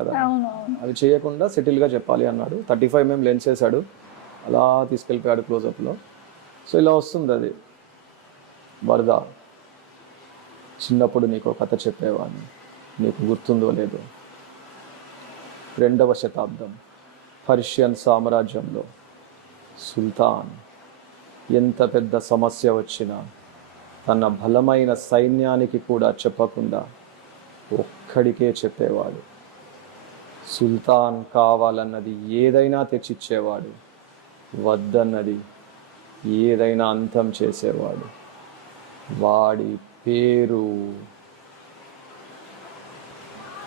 కదా, అవి చేయకుండా సెటిల్గా చెప్పాలి అన్నాడు. 35 mm లెన్స్ వేసాడు, అలా తీసుకెళ్ళిపోయాడు క్లోజప్లో. సో ఇలా వస్తుంది అది. వరద, చిన్నప్పుడు నీకు కథ చెప్పేవాడిని, నీకు గుర్తుందో లేదో. 2వ శతాబ్దం పర్షియన్ సామ్రాజ్యంలో సుల్తాన్ ఎంత పెద్ద సమస్య వచ్చినా తన బలమైన సైన్యానికి కూడా చెప్పకుండా ఒక్కడికే చెప్పేవాడు. సుల్తాన్ కావాలన్నది ఏదైనా తెచ్చిచ్చేవాడు, వద్దన్నది ఏదైనా అంతం చేసేవాడు. వాడి పేరు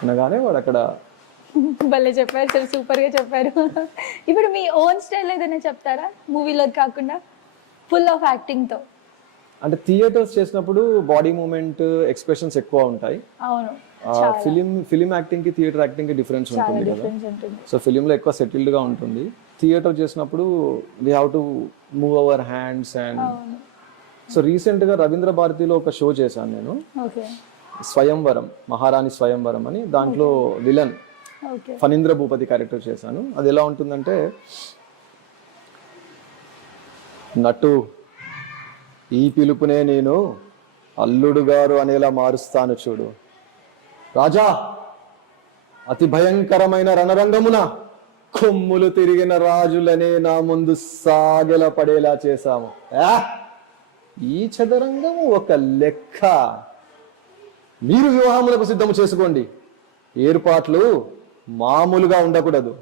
అనగానే వాడు అక్కడ. భలే చెప్పారు సార్, సూపర్గా చెప్పారు. ఇప్పుడు మీ ఓన్ స్టైల్ ఏదైనా చెప్తారా మూవీలో కాకుండా, ఫుల్ ఆఫ్ యాక్టింగ్తో? అంటే థియేటర్స్ చేసినప్పుడు బాడీ మూమెంట్, ఎక్స్ప్రెషన్స్ ఎక్కువ ఉంటాయి. అవును. ఫిలిం యాక్టింగ్ కి థియేటర్ యాక్టింగ్ కి డిఫరెన్స్ ఉంటుంది కదా. సో ఫిలిం లో ఎక్కువ సెటిల్డ్ గా ఉంటుంది. థియేటర్ చేసినప్పుడు we have to move our hands and. So recent గా రవీంద్ర భారతిలో ఒక షో చేశాను నేను, స్వయంవరం, మహారాణి స్వయంవరం అని. దాంట్లో విలన్ ఫణీంద్ర భూపతి క్యారెక్టర్ చేశాను. అది ఎలా ఉంటుందంటే, నటు ఈ పిలుపునే నేను అల్లుడు గారు అనేలా మారుస్తాను చూడు. రాజా, అతి భయంకరమైన రణరంగమున కొమ్ములు తిరిగిన రాజులనే నా ముందు సాగెల పడేలా చేశాము. ఈ చదరంగము ఒక లెక్క. మీరు వివాహములకు సిద్ధము చేసుకోండి. ఏర్పాట్లు మామూలుగా ఉండకూడదు.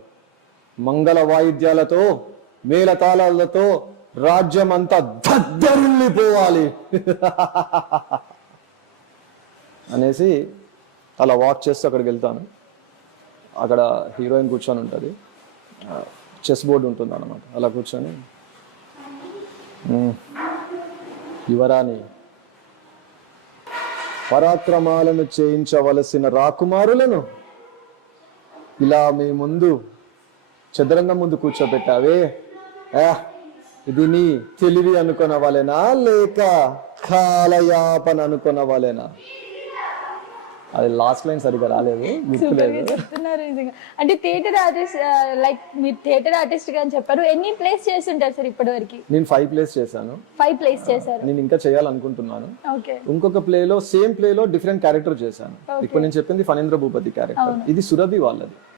మంగళ వాయిద్యాలతో, మేళతాళాలతో రాజ్యం అంతా దద్దరిల్లిపోవాలి అనేసి అలా వాక్ చేస్తూ అక్కడికి వెళ్తాను. అక్కడ హీరోయిన్ కూర్చొని ఉంటుంది, చెస్ బోర్డు ఉంటుంది అన్నమాట. అలా కూర్చొని, యువరాణి, పరాక్రమాలను చేయించవలసిన రాకుమారులను ఇలా మీ ముందు చదరంగం ముందు కూర్చోబెట్టావే, ఇది నీ తెలివి అనుకునవాలేనా లేక కాలయాపన అనుకునవాలేనా? అది లాస్ట్ లైన్ సరిగ్గా రాలేదు, గుర్తులేదు. అంటే థియేటర్ ఆర్టిస్ట్, లైక్ మీరు థియేటర్ ఆర్టిస్ట్ గా చెప్పారు. ఎన్ని ప్లేస్ చేస్తుంటారు సార్ ఇప్పటి వరకు? నేను 5 ప్లేస్ చేశాను. 5 ప్లేస్ చేశారు. నేను ఇంకా చేయాలనుకుంటున్నాను. ఇంకొక ప్లేలో, సేమ్ ప్లేలో డిఫరెంట్ క్యారెక్టర్ చేశాను. ఇప్పుడు నేను చెప్పింది ఫణీంద్ర భూపతి క్యారెక్టర్, ఇది సురభి వాళ్ళది.